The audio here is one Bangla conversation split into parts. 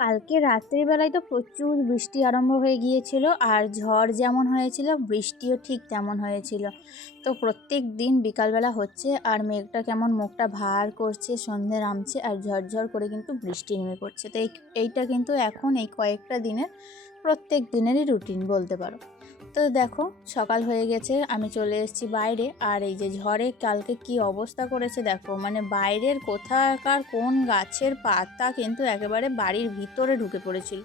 কালকে রাত্রিবেলায় তো প্রচুর বৃষ্টি আরম্ভ হয়ে গিয়েছিল, আর ঝড় যেমন হয়েছিল বৃষ্টিও ঠিক তেমন হয়েছিল। তো প্রত্যেক দিন বিকালবেলা হচ্ছে আর মেঘটা কেমন মুখটা ভার করছে, সন্ধে নামছে আর ঝরঝর করে কিন্তু বৃষ্টি নেমে পড়ছে। তো এইটা কিন্তু এখন এই কয়েকটা দিনের প্রত্যেক দিনেরই রুটিন বলতে পারো। তো দেখো, সকাল হয়ে গেছে, আমি চলে এসেছি বাইরে, আর এই যে ঝড়ে কালকে কি অবস্থা করেছে দেখো, মানে বাইরের কোথাকার কোন গাছের পাতা কিন্তু একেবারে বাড়ির ভিতরে ঢুকে পড়েছিল।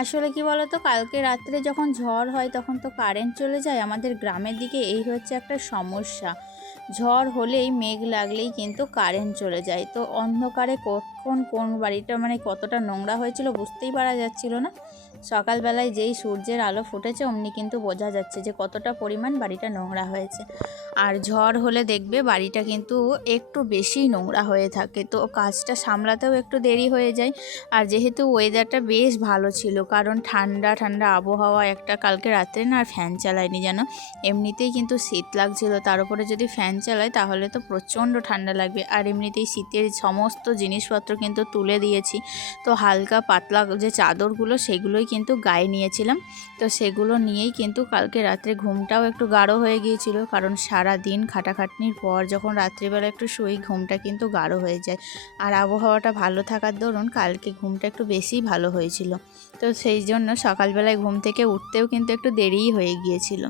আসলে কি বলতো, কালকে রাত্রে যখন ঝড় হয় তখন তো কারেন্ট চলে যায়। আমাদের গ্রামের দিকে এই হচ্ছে একটা সমস্যা, ঝড় হলেই মেঘ লাগলেই কিন্তু কারেন্ট চলে যায়। তো অন্ধকারে কখন কোন বাড়িটা মানে কতটা নোংরা হয়েছিল বুঝতেই পারা যাচ্ছিল না। সকালবেলায় যেই সূর্যের আলো ফুটেছে অমনি কিন্তু বোঝা যাচ্ছে যে কতটা পরিমাণ বাড়িটা নোংরা হয়েছে। আর ঝড় হলে দেখবে বাড়িটা কিন্তু একটু বেশি নোংরা হয়ে থাকে, তো কাজটা সামলাতেও একটু দেরি হয়ে যায়। আর যেহেতু ওয়েদারটা বেশ ভালো ছিল, কারণ ঠান্ডা ঠান্ডা আবহাওয়া একটা, কালকে রাত্রে না আর ফ্যান চালাইনি যেন, এমনিতেই কিন্তু শীত লাগছিল, তার উপরে যদি ফ্যান চালাই তাহলে তো প্রচণ্ড ঠান্ডা লাগবে। আর এমনিতেই শীতের সমস্ত জিনিসপত্র কিন্তু তুলে দিয়েছি, তো হালকা পাতলা যে চাদরগুলো সেগুলোই কিন্তু গায়ে নিয়েছিলাম। তো সেগুলো নিয়েই কিন্তু কালকে রাত্রে ঘুমটাও একটু গাঢ় হয়ে গিয়েছিল, কারণ সারা দিন খাটাখাটনির পর যখন রাত্রিবেলা একটু শুই ঘুমটা কিন্তু গাঢ় হয়ে যায়। আর আবহাওয়াটা ভালো থাকার দরুন কালকে ঘুমটা একটু বেশিই ভালো হয়েছিল। তো সেই জন্য সকালবেলায় ঘুম থেকে উঠতেও কিন্তু একটু দেরিই হয়ে গিয়েছিল।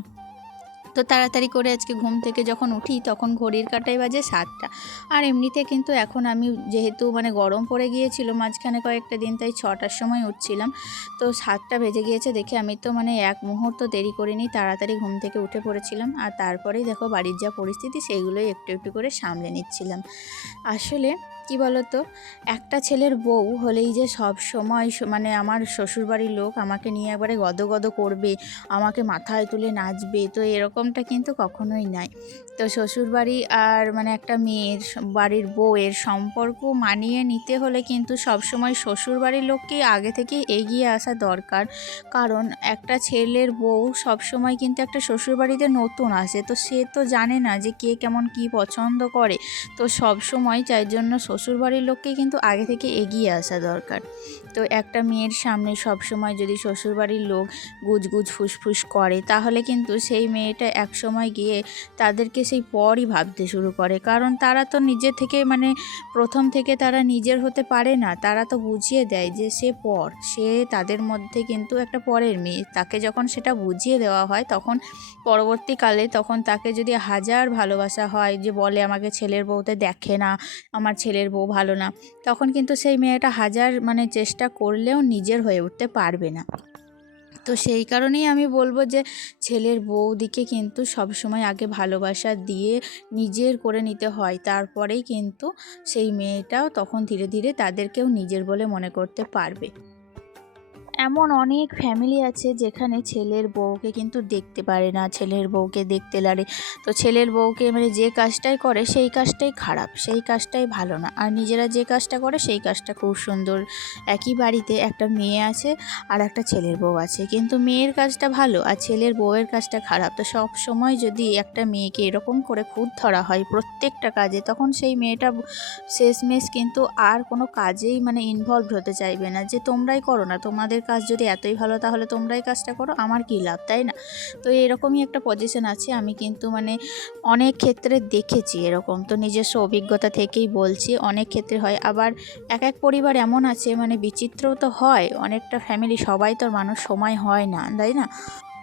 তো তাড়াতাড়ি করে আজকে ঘুম থেকে যখন উঠি তখন ঘড়ির কাঁটায় বাজে 7টা। আর এমনিতে কিন্তু এখন আমি যেহেতু মানে গরম পড়ে গিয়েছিল মাঝখানে কয়েকটা দিন, তাই 6টার সময় উঠছিলাম। তো 7টা বেজে গিয়েছে দেখে আমি তো মানে এক মুহূর্ত দেরি করিনি, তাড়াতাড়ি ঘুম থেকে উঠে পড়েছিলাম। আর তারপরেই দেখো বাড়ির যা পরিস্থিতি সেইগুলোই একটু একটু করে সামলে নিচ্ছিলাম। আসলে কি বলতো, একটা ছেলের বউ হলেই যে সব সময় মানে আমার শ্বশুরবাড়ির লোক আমাকে নিয়ে একবারে গদগদ করবে, আমাকে মাথায় তুলে নাচবে, তো এরকমটা কিন্তু কখনোই নাই। তো শ্বশুরবাড়ি আর মানে একটা মেয়ের বাড়ির বউয়ের সম্পর্ক মানিয়ে নিতে হলে কিন্তু সবসময় শ্বশুরবাড়ির লোককেই আগে থেকে এগিয়ে আসা দরকার। কারণ একটা ছেলের বউ সবসময় কিন্তু একটা শ্বশুরবাড়িতে নতুন আসে, তো সে তো জানে না যে কে কেমন কি পছন্দ করে। তো সব সময় যার জন্য শ্বশুরবাড়ির লোককে কিন্তু আগে থেকে এগিয়ে আসা দরকার। তো একটা মেয়ের সামনে সব সময় যদি শ্বশুরবাড়ির লোক গুজগুজ ফুসফুস করে তাহলে কিন্তু সেই মেয়েটা এক সময় গিয়ে তাদেরকে সেই পরই ভাবতে শুরু করে, কারণ তারা তো নিজে থেকে মানে প্রথম থেকে তারা নিজের হতে পারে না, তারা তো বুঝিয়ে দেয় যে সে পর, সে তাদের মধ্যে কিন্তু একটা পরের মেয়ে। তাকে যখন সেটা বুঝিয়ে দেওয়া হয় তখন পরবর্তীকালে তখন তাকে যদি হাজার ভালোবাসা হয়, যে বলে আমাকে ছেলের বউতে দেখে না, আমার ছেলের বউ ভালো না, তখন কিন্তু সেই মেয়েটা হাজার মানে চেষ্টা করলেও নিজের হয়ে উঠতে পারবে না। তো সেই কারণেই আমি বলবো যে ছেলের বউদিকে কিন্তু সবসময় আগে ভালোবাসা দিয়ে নিজের করে নিতে হয়, তারপরেই কিন্তু সেই মেয়েটাও তখন ধীরে ধীরে তাদেরকেও নিজের বলে মনে করতে পারবে। এমন অনেক ফ্যামিলি আছে যেখানে ছেলের বউকে কিন্তু দেখতে পারে না, ছেলের বউকে দেখতে লারে। তো ছেলের বউকে মানে যে কাজটাই করে সেই কাজটাই খারাপ, সেই কাজটাই ভালো না, আর নিজেরা যে কাজটা করে সেই কাজটা খুব সুন্দর। একই বাড়িতে একটা মেয়ে আছে আর একটা ছেলের বউ আছে, কিন্তু মেয়ের কাজটা ভালো আর ছেলের বউয়ের কাজটা খারাপ। তো সব সময় যদি একটা মেয়েকে এরকম করে খুঁত ধরা হয় প্রত্যেকটা কাজে, তখন সেই মেয়েটা শেষমেশ কিন্তু আর কোনো কাজেই মানে ইনভলভ হতে চাইবে না, যে তোমরাই করো না, তোমাদের কাজ যদি এতই ভালো তাহলে তোমরাই কাজটা করো, আমার কী লাভ, তাই না? তো এরকমই একটা পজিশন আছে, আমি কিন্তু মানে অনেক ক্ষেত্রে দেখেছি এরকম, তো নিজস্ব অভিজ্ঞতা থেকেই বলছি অনেক ক্ষেত্রে হয়। আবার এক এক পরিবার এমন আছে মানে বিচিত্রও তো হয়, অনেকটা ফ্যামিলি, সবাই তো মানুষ সময় হয় না, তাই না?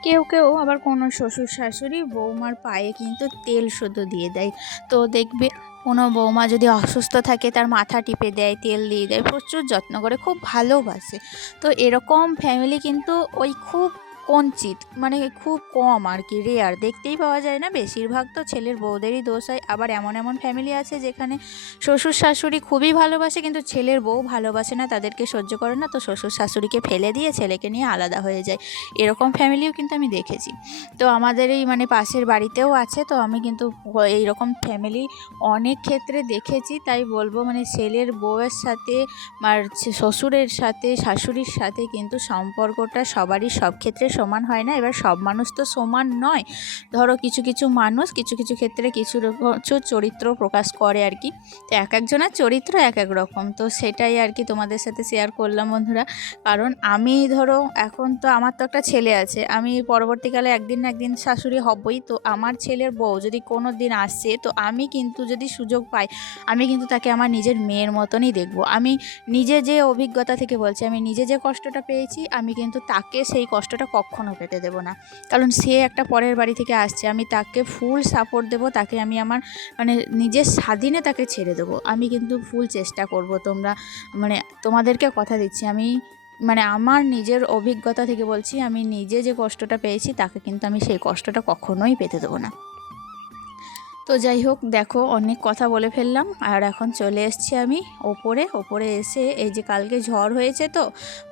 কেউ কেউ আবার কোনো শ্বশুর শাশুড়ি বৌমার পায়ে কিন্তু তেল শুধু দিয়ে দেয়। তো দেখবে কোনো বৌমা যদি অসুস্থ থাকে তার মাথা টিপে দেয়, তেল দিয়ে দেয়, প্রচুর যত্ন করে, খুব ভালোবাসে। তো এরকম ফ্যামিলি কিন্তু ওই খুব কঞ্চিত, মানে খুব কম আর কি, রেয়ার, দেখতেই পাওয়া যায় না। বেশিরভাগ তো ছেলের বউদেরই দোষ হয়। আবার এমন এমন ফ্যামিলি আছে যেখানে শ্বশুর শাশুড়ি খুবই ভালোবাসে কিন্তু ছেলের বউ ভালোবাসে না, তাদেরকে সহ্য করে না, তো শ্বশুর শাশুড়িকে ফেলে দিয়ে ছেলেকে নিয়ে আলাদা হয়ে যায়। এরকম ফ্যামিলিও কিন্তু আমি দেখেছি। তো আমাদের এই মানে পাশের বাড়িতেও আছে, তো আমি কিন্তু এইরকম ফ্যামিলি অনেক ক্ষেত্রে দেখেছি। তাই বলবো মানে ছেলের বউয়ের সাথে আর শ্বশুরের সাথে শাশুড়ির সাথে কিন্তু সম্পর্কটা সবারই সব ক্ষেত্রে সমান হয় না। এবার সব মানুষ তো সমান নয়, ধরো কিছু কিছু মানুষ কিছু কিছু ক্ষেত্রে কিছু চরিত্র প্রকাশ করে আর কি। তো এক একজনের চরিত্র এক এক রকম, তো সেটাই আর কি তোমাদের সাথে শেয়ার করলাম বন্ধুরা। কারণ আমি ধরো এখন তো আমার তো একটা ছেলে আছে, আমি পরবর্তীকালে একদিন না একদিন শাশুড়ি হবই। তো আমার ছেলের বউ যদি কোনো দিন আসছে, তো আমি কিন্তু যদি সুযোগ পাই আমি কিন্তু তাকে আমার নিজের মেয়ের মতনই দেখবো। আমি নিজে যে অভিজ্ঞতা থেকে বলছি, আমি নিজে যে কষ্টটা পেয়েছি আমি কিন্তু তাকে সেই কষ্টটা কখনো পেতে দেবো না। কারণ সে একটা পরের বাড়ি থেকে আসছে, আমি তাকে ফুল সাপোর্ট দেবো, তাকে আমি আমার মানে নিজের স্বাধীনে তাকে ছেড়ে দেবো। আমি কিন্তু ফুল চেষ্টা করব, তোমরা মানে তোমাদেরকে কথা দিচ্ছি, আমি মানে আমার নিজের অভিজ্ঞতা থেকে বলছি, আমি নিজে যে কষ্টটা পেয়েছি তাকে কিন্তু আমি সেই কষ্টটা কখনোই পেতে দেবো না। তো যাই হোক, দেখো অনেক কথা বলে ফেললাম, আর এখন চলে এসেছি আমি ওপরে এসে এই যে কালকে ঝড় হয়েছে তো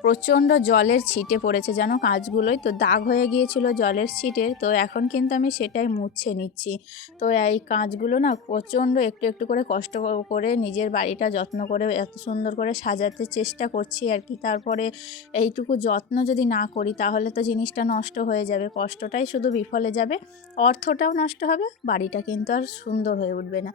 প্রচণ্ড জলের ছিটে পড়েছে যেন কাঁচগুলোই, তো দাগ হয়ে গিয়েছিল জলের ছিটে, তো এখন কিন্তু আমি সেটাই মুছে নিচ্ছি। তো এই কাঁচগুলো না প্রচণ্ড একটু একটু করে কষ্ট করে নিজের বাড়িটা যত্ন করে এত সুন্দর করে সাজাতে চেষ্টা করছি আর কি। তারপরে এইটুকু যত্ন যদি না করি তাহলে তো জিনিসটা নষ্ট হয়ে যাবে, কষ্টটাই শুধু বিফলে যাবে, অর্থটাও নষ্ট হবে, বাড়িটা কিন্তু আর সুন্দর হয়ে উঠবে না।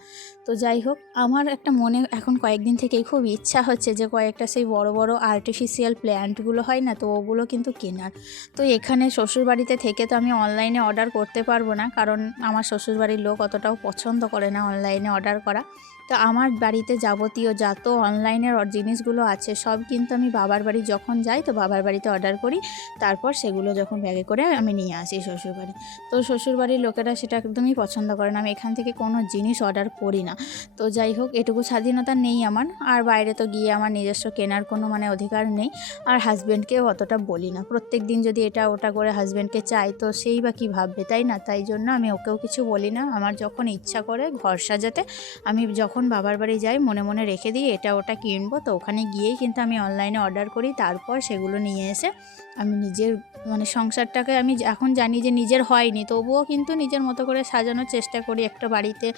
তো যাই হোক, আমার একটা মনে এখন কয়েকদিন থেকেই খুব ইচ্ছা হচ্ছে যে কয়েকটা সেই বড় বড় আর্টিফিশিয়াল প্ল্যান্টগুলো হয় না, তো ওগুলো কিন্তু কেনার। তো এখানে শ্বশুরবাড়িতে থেকে তো আমি অনলাইনে অর্ডার করতে পারবো না, কারণ আমার শ্বশুরবাড়ির লোক অতটাও পছন্দ করে না অনলাইনে অর্ডার করা। তো আমার বাড়িতে যাবতীয় যত অনলাইনের জিনিসগুলো আছে সব কিন্তু আমি বাবার বাড়ি যখন যাই তো বাবার বাড়িতে অর্ডার করি, তারপর সেগুলো যখন ব্যাগে করে আমি নিয়ে আসি শ্বশুরবাড়ি। তো শ্বশুরবাড়ির লোকেরা সেটা একদমই পছন্দ করে না, আমি এখান থেকে কোনো জিনিস অর্ডার করি না। তো যাই হোক, এটুকু স্বাধীনতা নেই আমার, আর বাইরে তো গিয়ে আমার নিজস্ব কেনার কোনো মানে অধিকার নেই। আর হাজব্যান্ডকেও অতটা বলি না, প্রত্যেক দিন যদি এটা ওটা করে হাজব্যান্ডকে চাই তো সেই বা কী ভাববে, তাই না? তাই জন্য আমি ওকেও কিছু বলি না। আমার যখন ইচ্ছা করে ঘর সাজাতে, আমি যখন বাবার বাড়ি যাই মনে মনে রেখে দিই এটা ওটা কিনবো, তো ওখানে গিয়েই কিন্তু আমি অনলাইনে অর্ডার করি, তারপর সেগুলো নিয়ে এসে আমি নিজের মানে সংসারটাকে আমি এখন জানি যে নিজের হয়নি, তবুও কিন্তু নিজের মতো করে সাজানোর চেষ্টা করি। একটা বাড়িতে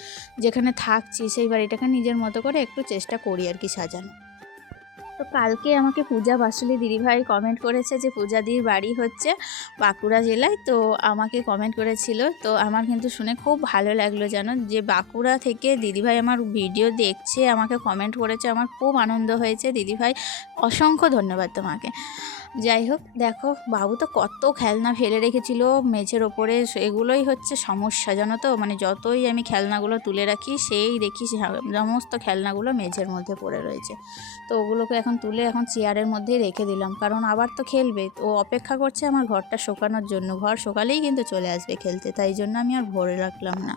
যেখানে থাকছি সেই বাড়িটাকে নিজের মতো করে একটু চেষ্টা করি আর কি সাজানো। তো কালকে আমাকে পূজা বাসুলি দিদিভাই কমেন্ট করেছে যে পূজাদির বাড়ি হচ্ছে বাঁকুড়া জেলায়, তো আমাকে কমেন্ট করেছিল। তো আমার কিন্তু শুনে খুব ভালো লাগলো জানো, যে বাঁকুড়া থেকে দিদিভাই আমার ভিডিও দেখছে, আমাকে কমেন্ট করেছে, আমার খুব আনন্দ হয়েছে। দিদিভাই অসংখ্য ধন্যবাদ তোমাকে। যাই হোক, দেখো বাবু তো কত খেলনা ফেলে রেখেছিল মেঝের ওপরে, এগুলোই হচ্ছে সমস্যা জানো তো, মানে যতই আমি খেলনাগুলো তুলে রাখি সেই দেখি সমস্ত খেলনাগুলো মেঝের মধ্যে পড়ে রয়েছে। তো ওগুলোকে এখন তুলে এখন চেয়ারের মধ্যেই রেখে দিলাম, কারণ আবার তো খেলবে, তো অপেক্ষা করছে আমার ঘরটা শোকানোর জন্য, ঘর শোকালেই কিন্তু চলে আসবে খেলতে, তাই জন্য আমি আর ভরে রাখলাম না।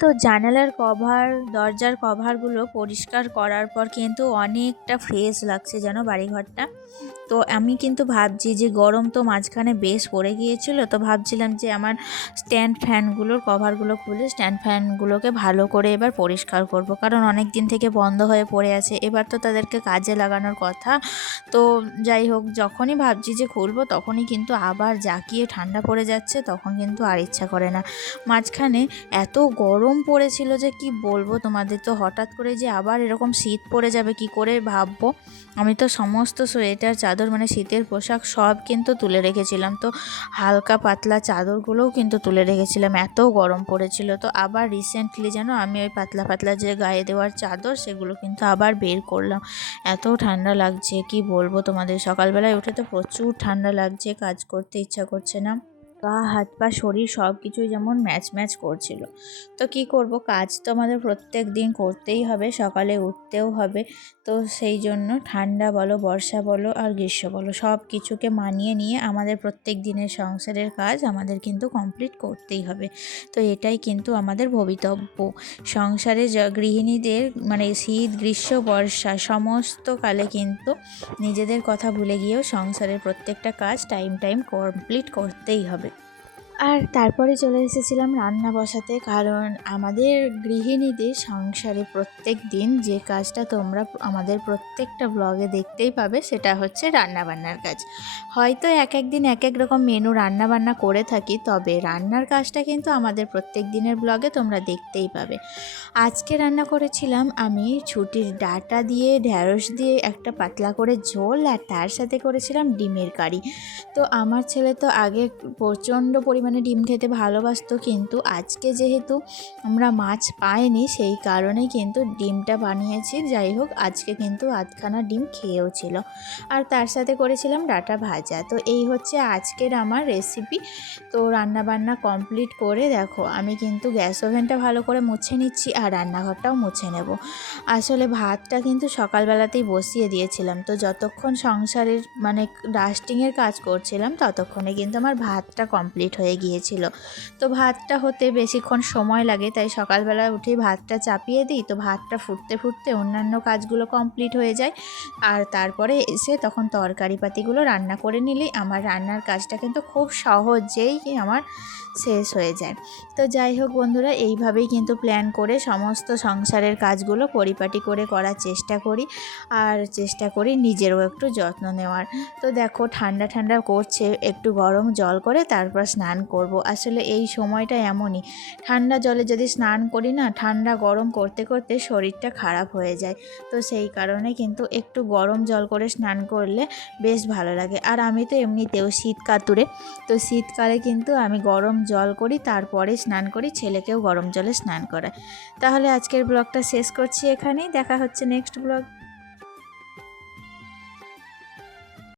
তো জানালার কভার দরজার কভারগুলো পরিষ্কার করার পর কিন্তু অনেকটা ফ্রেশ লাগছে যেন বাড়িঘরটা। তো আমি কিন্তু ভাবছি যে গরম তো মাঝখানে বেশ পড়ে গিয়েছিল, তো ভাবছিলাম যে আমার স্ট্যান্ড ফ্যানগুলোর কভারগুলো খুলে স্ট্যান্ড ফ্যানগুলোকে ভালো করে এবার পরিষ্কার করব, কারণ অনেক দিন থেকে বন্ধ হয়ে পড়ে আছে, এবার তো তাদেরকে কাজে লাগানোর কথা। তো যাই হোক, যখনই ভাবছি যে খুলবো তখনই কিন্তু আবার জাকিয়ে ঠান্ডা পড়ে যাচ্ছে, তখন কিন্তু আর ইচ্ছা করে না। মাঝখানে এত গরম পড়েছিল যে কি বলবো তোমাদের, তো হঠাৎ করে যে আবার এরকম শীত পড়ে যাবে কি করে ভাববো। আমি তো সমস্ত সোয়েটার চাদর মানে শীতের পোশাক সব কিন্তু তুলে রেখেছিলাম, তো হালকা পাতলা চাদরগুলোও কিন্তু তুলে রেখেছিলাম, এত গরম পড়েছিল। তো আবার রিসেন্টলি যেন আমি ওই পাতলা পাতলা যে গায়ে দেওয়ার চাদর সেগুলো কিন্তু আবার বের করলাম। এত ঠান্ডা লাগছে কি বলবো তোমাদের, সকালবেলায় উঠে তো প্রচুর ঠান্ডা লাগছে, কাজ করতে ইচ্ছা করছে না, গা হাত পা শরীর সব কিছুই যেমন ম্যাচ ম্যাচ করছিল। তো কি করব, কাজ তো আমাদের প্রত্যেক দিন করতেই হবে, সকালে উঠতেও হবে। তো সেই জন্য ঠান্ডা বলো, বর্ষা বলো আর গ্রীষ্ম বলো, সব কিছুকে মানিয়ে নিয়ে আমাদের প্রত্যেক দিনের সংসারের কাজ আমাদের কিন্তু কমপ্লিট করতেই হবে। তো এটাই কিন্তু আমাদের ভবিতব্য। সংসারে গৃহিণীদের মানে শীত গ্রীষ্ম বর্ষা সমস্ত কালে কিন্তু নিজেদের কথা ভুলে গিয়েও সংসারের প্রত্যেকটা কাজ টাইম কমপ্লিট করতেই হবে। আর তারপরে চলে এসেছিলাম রান্না বসাতে, কারণ আমাদের গৃহিণীদের সংসারে প্রত্যেক দিন যে কাজটা তোমরা আমাদের প্রত্যেকটা ব্লগে দেখতেই পাবে সেটা হচ্ছে রান্নাবান্নার কাজ। হয়তো এক এক দিন এক এক রকম মেনু রান্নাবান্না করে থাকি, তবে রান্নার কাজটা কিন্তু আমাদের প্রত্যেক দিনের ব্লগে তোমরা দেখতেই পাবে। আজকে রান্না করেছিলাম আমি ছুটির ডাঁটা দিয়ে ঢ্যাঁড়স দিয়ে একটা পাতলা করে ঝোল, আর তার সাথে করেছিলাম ডিমের কারি। তো আমার ছেলে তো আগে প্রচণ্ড পরিমাণে ডিম খেতে ভালোবাসতো, কিন্তু আজকে যেহেতু আমরা মাছ পাইনি সেই কারণে কিন্তু ডিমটা বানিয়েছি। যাই হোক, আজকে কিন্তু আধখানা ডিম খেয়েও ছিল। আর তার সাথে করেছিলাম ডাঁটা ভাজা। তো এই হচ্ছে আজকের আমার রেসিপি। তো রান্নাবান্না কমপ্লিট করে দেখো আমি কিন্তু গ্যাস ওভেনটা ভালো করে মুছে নিচ্ছি আর রান্নাঘরটাও মুছে নেব। আসলে ভাতটা কিন্তু সকালবেলাতেই বসিয়ে দিয়েছিলাম, তো যতক্ষণ সংসারের মানে ডাস্টিংয়ের কাজ করছিলাম ততক্ষণে কিন্তু আমার ভাতটা কমপ্লিট হয়ে গিয়েছিল। তো ভাতটা হতে বেশিক্ষণ সময় লাগে, তাই সকালবেলা উঠেই ভাতটা চাপিয়ে দিই। তো ভাতটা ফুটতে ফুটতে অন্যান্য কাজগুলো কমপ্লিট হয়ে যায়, আর তারপরে এসে তখন তরকারিপাতিগুলো রান্না করে নিলেই আমার রান্নার কাজটা কিন্তু খুব সহজেই আমার শেষ হয়ে যায়। তো যাই হোক বন্ধুরা, এইভাবেই কিন্তু প্ল্যান করে সমস্ত সংসারের কাজগুলো পরিপাটি করে করার চেষ্টা করি, আর চেষ্টা করি নিজেরও একটু যত্ন নেওয়ার। তো দেখো ঠান্ডা ঠান্ডা করছে, একটু গরম জল করে তারপর স্নান করব। আসলে এই সময়টা এমনই, ঠান্ডা জলে যদি স্নান করি না, ঠান্ডা গরম করতে করতে শরীরটা খারাপ হয়ে যায়। তো সেই কারণে কিন্তু একটু গরম জল করে স্নান করলে বেশ ভালো লাগে। আর আমি তো এমনিতেও শীত কাতুরে, তো শীতকালে কিন্তু আমি গরম জল করি তারপরে স্নান করি, ছেলেকেও গরম জলে স্নান করাই। তাহলে আজকের ব্লগটা শেষ করছি এখানেই, দেখা হচ্ছে নেক্সট ব্লগ।